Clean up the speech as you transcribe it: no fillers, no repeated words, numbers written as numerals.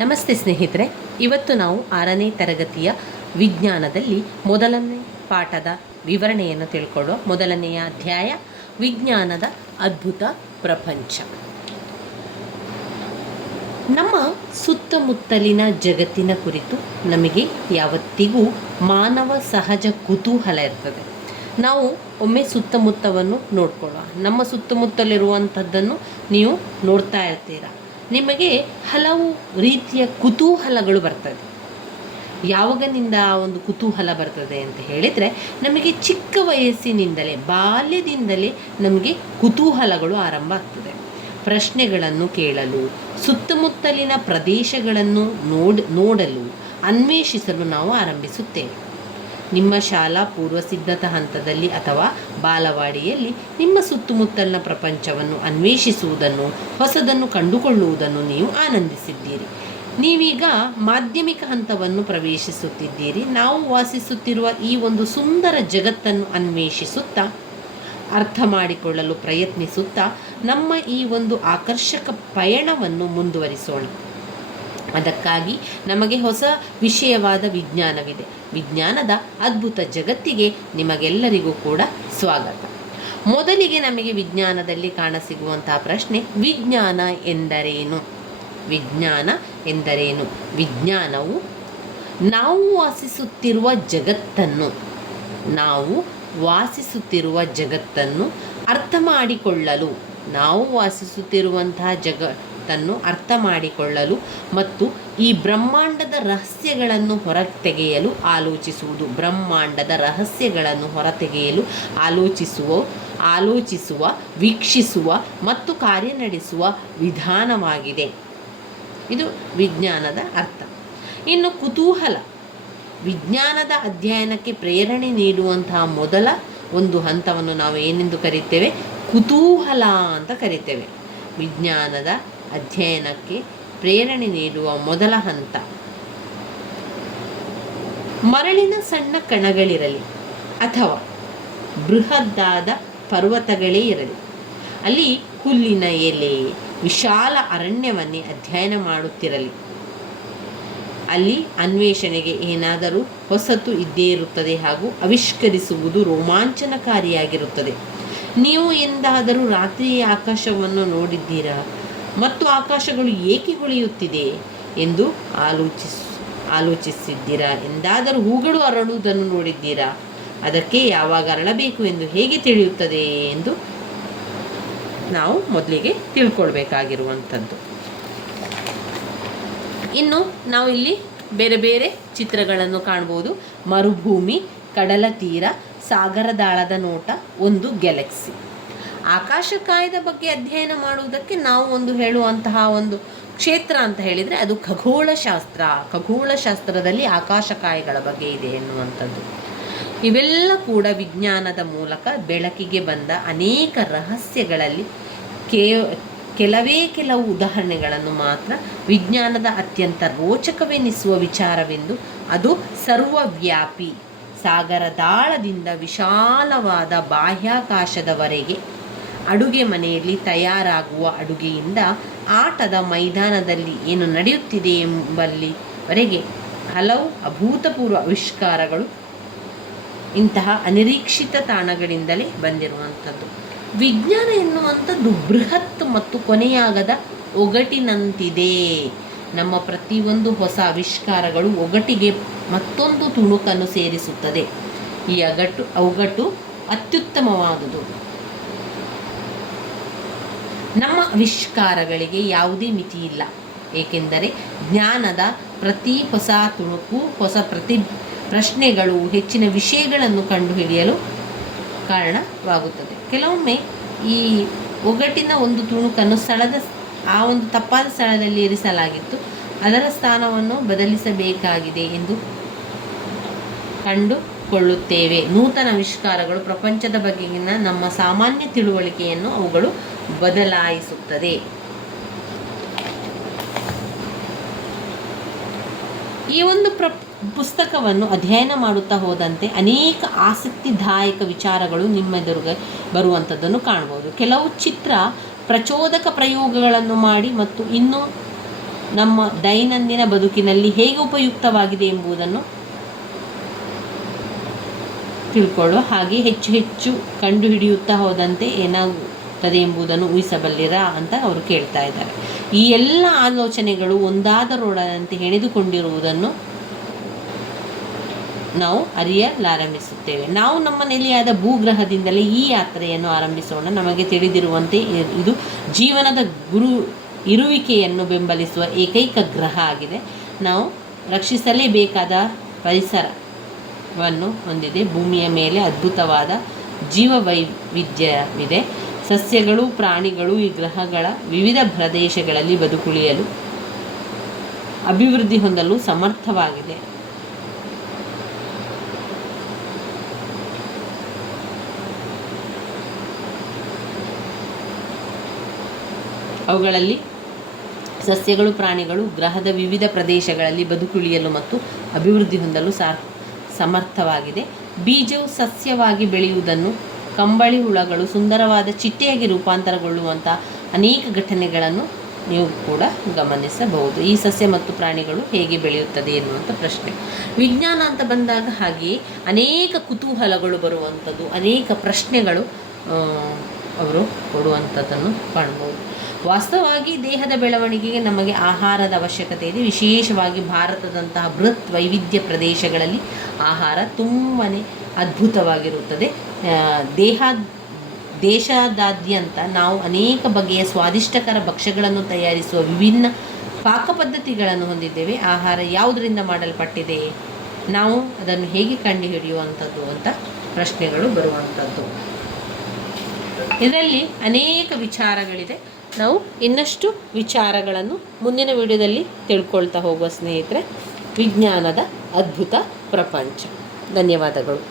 ನಮಸ್ತೆ ಸ್ನೇಹಿತರೆ, ಇವತ್ತು ನಾವು 6ನೇ ತರಗತಿಯ ವಿಜ್ಞಾನದಲ್ಲಿ ಮೊದಲನೇ ಪಾಠದ ವಿವರಣೆಯನ್ನು ತಿಳ್ಕೊಳ್ಳೋ. ಮೊದಲನೆಯ ಅಧ್ಯಾಯ ವಿಜ್ಞಾನದ ಅದ್ಭುತ ಪ್ರಪಂಚ. ನಮ್ಮ ಸುತ್ತಮುತ್ತಲಿನ ಜಗತ್ತಿನ ಕುರಿತು ನಮಗೆ ಯಾವತ್ತಿಗೂ ಮಾನವ ಸಹಜ ಕುತೂಹಲ ಇರ್ತದೆ. ನಾವು ಒಮ್ಮೆ ಸುತ್ತಮುತ್ತವನ್ನು ನೋಡ್ಕೊಳ್ಳೋಣ. ನಮ್ಮ ಸುತ್ತಮುತ್ತಲಿರುವಂಥದ್ದನ್ನು ನೀವು ನೋಡ್ತಾ ಇರ್ತೀರ. ನಿಮಗೆ ಹಲವು ರೀತಿಯ ಕುತೂಹಲಗಳು ಬರ್ತದೆ. ಯಾವಾಗನಿಂದ ಆ ಒಂದು ಕುತೂಹಲ ಬರ್ತದೆ ಅಂತ ಹೇಳಿದರೆ, ನಮಗೆ ಚಿಕ್ಕ ವಯಸ್ಸಿನಿಂದಲೇ, ಬಾಲ್ಯದಿಂದಲೇ ನಮಗೆ ಕುತೂಹಲಗಳು ಆರಂಭ ಆಗ್ತದೆ. ಪ್ರಶ್ನೆಗಳನ್ನು ಕೇಳಲು, ಸುತ್ತಮುತ್ತಲಿನ ಪ್ರದೇಶಗಳನ್ನು ನೋಡಲು, ಅನ್ವೇಷಿಸಲು ನಾವು ಆರಂಭಿಸುತ್ತೇವೆ. ನಿಮ್ಮ ಶಾಲಾ ಪೂರ್ವಸಿದ್ಧತಾ ಹಂತದಲ್ಲಿ ಅಥವಾ ಬಾಲವಾಡಿಯಲ್ಲಿ ನಿಮ್ಮ ಸುತ್ತಮುತ್ತಲಿನ ಪ್ರಪಂಚವನ್ನು ಅನ್ವೇಷಿಸುವುದನ್ನು, ಹೊಸದನ್ನು ಕಂಡುಕೊಳ್ಳುವುದನ್ನು ನೀವು ಆನಂದಿಸಿದ್ದೀರಿ. ನೀವೀಗ ಮಾಧ್ಯಮಿಕ ಹಂತವನ್ನು ಪ್ರವೇಶಿಸುತ್ತಿದ್ದೀರಿ. ನಾವು ವಾಸಿಸುತ್ತಿರುವ ಈ ಒಂದು ಸುಂದರ ಜಗತ್ತನ್ನು ಅನ್ವೇಷಿಸುತ್ತಾ, ಅರ್ಥ ಮಾಡಿಕೊಳ್ಳಲು ಪ್ರಯತ್ನಿಸುತ್ತಾ ನಮ್ಮ ಈ ಒಂದು ಆಕರ್ಷಕ ಪಯಣವನ್ನು ಮುಂದುವರಿಸೋಣ. ಅದಕ್ಕಾಗಿ ನಮಗೆ ಹೊಸ ವಿಷಯವಾದ ವಿಜ್ಞಾನವಿದೆ. ವಿಜ್ಞಾನದ ಅದ್ಭುತ ಜಗತ್ತಿಗೆ ನಿಮಗೆಲ್ಲರಿಗೂ ಕೂಡ ಸ್ವಾಗತ. ಮೊದಲಿಗೆ ನಮಗೆ ವಿಜ್ಞಾನದಲ್ಲಿ ಕಾಣಸಿಗುವಂತಹ ಪ್ರಶ್ನೆ, ವಿಜ್ಞಾನ ಎಂದರೇನು? ವಿಜ್ಞಾನ ಎಂದರೇನು? ವಿಜ್ಞಾನವು ನಾವು ವಾಸಿಸುತ್ತಿರುವ ಜಗತ್ತನ್ನು ಅರ್ಥ ಮಾಡಿಕೊಳ್ಳಲು, ನಾವು ವಾಸಿಸುತ್ತಿರುವಂತಹ ಜಗತ್ತನ್ನು ಅರ್ಥ ಮಾಡಿಕೊಳ್ಳಲು ಮತ್ತು ಈ ಬ್ರಹ್ಮಾಂಡದ ರಹಸ್ಯಗಳನ್ನು ಹೊರತೆಗೆಯಲು ಆಲೋಚಿಸುವುದು. ಬ್ರಹ್ಮಾಂಡದ ರಹಸ್ಯಗಳನ್ನು ಹೊರತೆಗೆಯಲು ಆಲೋಚಿಸುವ, ವೀಕ್ಷಿಸುವ ಮತ್ತು ಕಾರ್ಯನಡೆಸುವ ವಿಧಾನವಾಗಿದೆ. ಇದು ವಿಜ್ಞಾನದ ಅರ್ಥ. ಇನ್ನು ಕುತೂಹಲ, ವಿಜ್ಞಾನದ ಅಧ್ಯಯನಕ್ಕೆ ಪ್ರೇರಣೆ ನೀಡುವಂತಹ ಮೊದಲ ಒಂದು ಹಂತವನ್ನು ನಾವು ಏನೆಂದು ಕರೀತೇವೆ? ಕುತೂಹಲ ಅಂತ ಕರೀತೇವೆ. ವಿಜ್ಞಾನದ ಅಧ್ಯಯನಕ್ಕೆ ಪ್ರೇರಣೆ ನೀಡುವ ಮೊದಲ ಹಂತ. ಮರಳಿನ ಸಣ್ಣ ಕಣಗಳಿರಲಿ ಅಥವಾ ಬೃಹದ್ದಾದ ಪರ್ವತಗಳೇ ಇರಲಿ, ಅಲ್ಲಿ ಹುಲ್ಲಿನ ಎಲೆ, ವಿಶಾಲ ಅರಣ್ಯವನ್ನೇ ಅಧ್ಯಯನ ಮಾಡುತ್ತಿರಲಿ, ಅಲ್ಲಿ ಅನ್ವೇಷಣೆಗೆ ಏನಾದರೂ ಹೊಸತು ಇದ್ದೇ ಇರುತ್ತದೆ ಹಾಗೂ ಆವಿಷ್ಕರಿಸುವುದು ರೋಮಾಂಚನಕಾರಿಯಾಗಿರುತ್ತದೆ. ನೀವು ಎಂದಾದರೂ ರಾತ್ರಿಯ ಆಕಾಶವನ್ನು ನೋಡಿದ್ದೀರಾ ಮತ್ತು ಆಕಾಶಗಳು ಏಕೆ ಹೊಳೆಯುತ್ತಿದೆ ಎಂದು ಆಲೋಚಿಸಿದ್ದೀರಾ? ಎಂದಾದರೂ ಹೂಗಳು ಅರಳುವುದನ್ನು ನೋಡಿದ್ದೀರಾ? ಅದಕ್ಕೆ ಯಾವಾಗ ಅರಳಬೇಕು ಎಂದು ಹೇಗೆ ತಿಳಿಯುತ್ತದೆ ಎಂದು ನಾವು ಮೊದಲಿಗೆ ತಿಳ್ಕೊಳ್ಬೇಕಾಗಿರುವಂಥದ್ದು. ಇನ್ನು ನಾವು ಇಲ್ಲಿ ಬೇರೆ ಬೇರೆ ಚಿತ್ರಗಳನ್ನು ಕಾಣ್ಬೋದು. ಮರುಭೂಮಿ, ಕಡಲ ತೀರ, ಸಾಗರದಾಳದ ನೋಟ, ಒಂದು ಗ್ಯಾಲಕ್ಸಿ. ಆಕಾಶಕಾಯದ ಬಗ್ಗೆ ಅಧ್ಯಯನ ಮಾಡುವುದಕ್ಕೆ ನಾವು ಹೇಳುವಂತಹ ಒಂದು ಕ್ಷೇತ್ರ ಅಂತ ಹೇಳಿದರೆ ಅದು ಖಗೋಳಶಾಸ್ತ್ರ. ಖಗೋಳಶಾಸ್ತ್ರದಲ್ಲಿ ಆಕಾಶಕಾಯಗಳ ಬಗ್ಗೆ ಇದೆ ಎನ್ನುವಂಥದ್ದು. ಇವೆಲ್ಲ ಕೂಡ ವಿಜ್ಞಾನದ ಮೂಲಕ ಬೆಳಕಿಗೆ ಬಂದ ಅನೇಕ ರಹಸ್ಯಗಳಲ್ಲಿ ಕೆಲವು ಉದಾಹರಣೆಗಳನ್ನು ಮಾತ್ರ ವಿಜ್ಞಾನದ ಅತ್ಯಂತ ರೋಚಕವೆನಿಸುವ ವಿಚಾರವೆಂದು, ಅದು ಸರ್ವವ್ಯಾಪಿ. ಸಾಗರದಾಳದಿಂದ ವಿಶಾಲವಾದ ಬಾಹ್ಯಾಕಾಶದವರೆಗೆ, ಅಡುಗೆ ಮನೆಯಲ್ಲಿ ತಯಾರಾಗುವ ಅಡುಗೆಯಿಂದ ಆಟದ ಮೈದಾನದಲ್ಲಿ ಏನು ನಡೆಯುತ್ತಿದೆ ಎಂಬಲ್ಲಿವರೆಗೆ ಹಲವು ಅಭೂತಪೂರ್ವ ಆವಿಷ್ಕಾರಗಳು ಇಂತಹ ಅನಿರೀಕ್ಷಿತ ತಾಣಗಳಿಂದಲೇ ಬಂದಿರುವಂಥದ್ದು. ವಿಜ್ಞಾನ ಎನ್ನುವಂಥದ್ದು ಬೃಹತ್ ಮತ್ತು ಕೊನೆಯಾಗದ ಒಗಟಿನಂತಿದೆ. ನಮ್ಮ ಪ್ರತಿಯೊಂದು ಹೊಸ ಆವಿಷ್ಕಾರಗಳು ಒಗಟಿಗೆ ಮತ್ತೊಂದು ತುಣುಕನ್ನು ಸೇರಿಸುತ್ತದೆ. ಈ ಒಗಟು ಅತ್ಯುತ್ತಮವಾದುದು. ನಮ್ಮ ಆವಿಷ್ಕಾರಗಳಿಗೆ ಯಾವುದೇ ಮಿತಿ ಇಲ್ಲ, ಏಕೆಂದರೆ ಜ್ಞಾನದ ಪ್ರತಿ ಹೊಸ ತುಣುಕು, ಹೊಸ ಪ್ರಶ್ನೆಗಳು ಹೆಚ್ಚಿನ ವಿಷಯಗಳನ್ನು ಕಂಡುಹಿಡಿಯಲು ಕಾರಣವಾಗುತ್ತದೆ. ಕೆಲವೊಮ್ಮೆ ಈ ಒಗಟಿನ ಒಂದು ತುಣುಕನ್ನು ಆ ಒಂದು ತಪ್ಪಾದ ಸ್ಥಳದಲ್ಲಿ ಇರಿಸಲಾಗಿತ್ತು, ಅದರ ಸ್ಥಾನವನ್ನು ಬದಲಿಸಬೇಕಾಗಿದೆ ಎಂದು ಕಂಡುಕೊಳ್ಳುತ್ತೇವೆ. ನೂತನ ಆವಿಷ್ಕಾರಗಳು ಪ್ರಪಂಚದ ಬಗೆಗಿನ ನಮ್ಮ ಸಾಮಾನ್ಯ ತಿಳುವಳಿಕೆಯನ್ನು ಅವುಗಳು ಬದಲಾಯಿಸುತ್ತದೆ. ಈ ಒಂದು ಪುಸ್ತಕವನ್ನು ಅಧ್ಯಯನ ಮಾಡುತ್ತಾ ಹೋದಂತೆ ಅನೇಕ ಆಸಕ್ತಿದಾಯಕ ವಿಚಾರಗಳು ನಿಮ್ಮೆದುರಿಗೆ ಬರುವಂಥದ್ದನ್ನು ಕಾಣ್ಬೋದು. ಕೆಲವು ಚಿತ್ರ ಪ್ರಚೋದಕ ಪ್ರಯೋಗಗಳನ್ನು ಮಾಡಿ ಮತ್ತು ಇನ್ನು ನಮ್ಮ ದೈನಂದಿನ ಬದುಕಿನಲ್ಲಿ ಹೇಗೆ ಉಪಯುಕ್ತವಾಗಿದೆ ಎಂಬುದನ್ನು ತಿಳ್ಕೊಳ್ಳುವ ಹಾಗೆ ಹೆಚ್ಚು ಹೆಚ್ಚು ಕಂಡುಹಿಡಿಯುತ್ತಾ ಹೋದಂತೆ ಏನಾಗುತ್ತದೆ ಎಂಬುದನ್ನು ಊಹಿಸಬಲ್ಲಿರಾ ಅಂತ ಅವರು ಕೇಳ್ತಾ ಇದ್ದಾರೆ. ಈ ಎಲ್ಲ ಆಲೋಚನೆಗಳು ಒಂದಾದರೊಡನಂತೆ ಹೆಣೆದುಕೊಂಡಿರುವುದನ್ನು ನಾವು ಅರಿಯಲಾರಂಭಿಸುತ್ತೇವೆ. ನಾವು ನಮ್ಮ ನೆಲೆಯಾದ ಭೂಗ್ರಹದಿಂದಲೇ ಈ ಯಾತ್ರೆಯನ್ನು ಆರಂಭಿಸೋಣ. ನಮಗೆ ತಿಳಿದಿರುವಂತೆ ಇದು ಜೀವನದ ಇರುವಿಕೆಯನ್ನು ಬೆಂಬಲಿಸುವ ಏಕೈಕ ಗ್ರಹ ಆಗಿದೆ. ನಾವು ರಕ್ಷಿಸಲೇಬೇಕಾದ ಪರಿಸರವನ್ನು ಹೊಂದಿದೆ. ಭೂಮಿಯ ಮೇಲೆ ಅದ್ಭುತವಾದ ಜೀವವೈವಿಧ್ಯವಿದೆ. ಸಸ್ಯಗಳು, ಪ್ರಾಣಿಗಳು ಈ ಗ್ರಹಗಳ ವಿವಿಧ ಪ್ರದೇಶಗಳಲ್ಲಿ ಬದುಕುಳಿಯಲು, ಅಭಿವೃದ್ಧಿ ಹೊಂದಲು ಸಮರ್ಥವಾಗಿದೆ. ಅವುಗಳಲ್ಲಿ ಸಸ್ಯಗಳು, ಪ್ರಾಣಿಗಳು ಗ್ರಹದ ವಿವಿಧ ಪ್ರದೇಶಗಳಲ್ಲಿ ಬದುಕುಳಿಯಲು ಮತ್ತು ಅಭಿವೃದ್ಧಿ ಹೊಂದಲು ಸಮರ್ಥವಾಗಿದೆ. ಬೀಜವು ಸಸ್ಯವಾಗಿ ಬೆಳೆಯುವುದನ್ನು, ಕಂಬಳಿ ಹುಳಗಳು ಸುಂದರವಾದ ಚಿಟ್ಟೆಯಾಗಿ ರೂಪಾಂತರಗೊಳ್ಳುವಂಥ ಅನೇಕ ಘಟನೆಗಳನ್ನು ನೀವು ಕೂಡ ಗಮನಿಸಬಹುದು. ಈ ಸಸ್ಯ ಮತ್ತು ಪ್ರಾಣಿಗಳು ಹೇಗೆ ಬೆಳೆಯುತ್ತದೆ ಎನ್ನುವಂಥ ಪ್ರಶ್ನೆ. ವಿಜ್ಞಾನ ಅಂತ ಬಂದಾಗ ಹಾಗೆಯೇ ಅನೇಕ ಕುತೂಹಲಗಳು ಬರುವಂಥದ್ದು, ಅನೇಕ ಪ್ರಶ್ನೆಗಳು ಅವರು ಕೊಡುವಂಥದ್ದನ್ನು ಕಾಣ್ಬೋದು. ವಾಸ್ತವವಾಗಿ ದೇಹದ ಬೆಳವಣಿಗೆಗೆ ನಮಗೆ ಆಹಾರದ ಅವಶ್ಯಕತೆ ಇದೆ. ವಿಶೇಷವಾಗಿ ಭಾರತದಂತಹ ಬೃಹತ್ ವೈವಿಧ್ಯ ಪ್ರದೇಶಗಳಲ್ಲಿ ಆಹಾರ ತುಂಬಾ ಅದ್ಭುತವಾಗಿರುತ್ತದೆ. ದೇಶದಾದ್ಯಂತ ನಾವು ಅನೇಕ ಬಗೆಯ ಸ್ವಾದಿಷ್ಟಕರ ಭಕ್ಷ್ಯಗಳನ್ನು ತಯಾರಿಸುವ ವಿಭಿನ್ನ ಪಾಕ ಪದ್ಧತಿಗಳನ್ನು ಹೊಂದಿದ್ದೇವೆ. ಆಹಾರ ಯಾವುದರಿಂದ ಮಾಡಲ್ಪಟ್ಟಿದೆ, ನಾವು ಅದನ್ನು ಹೇಗೆ ಕಂಡುಹಿಡಿಯುವಂಥದ್ದು ಅಂತ ಪ್ರಶ್ನೆಗಳು ಬರುವಂಥದ್ದು. ಇದರಲ್ಲಿ ಅನೇಕ ವಿಚಾರಗಳಿದೆ. ನಾವು ಇನ್ನಷ್ಟು ವಿಚಾರಗಳನ್ನು ಮುಂದಿನ ವಿಡಿಯೋದಲ್ಲಿ ತಿಳ್ಕೊಳ್ತಾ ಹೋಗುವ ಸ್ನೇಹಿತರೆ. ವಿಜ್ಞಾನದ ಅದ್ಭುತ ಪ್ರಪಂಚ. ಧನ್ಯವಾದಗಳು.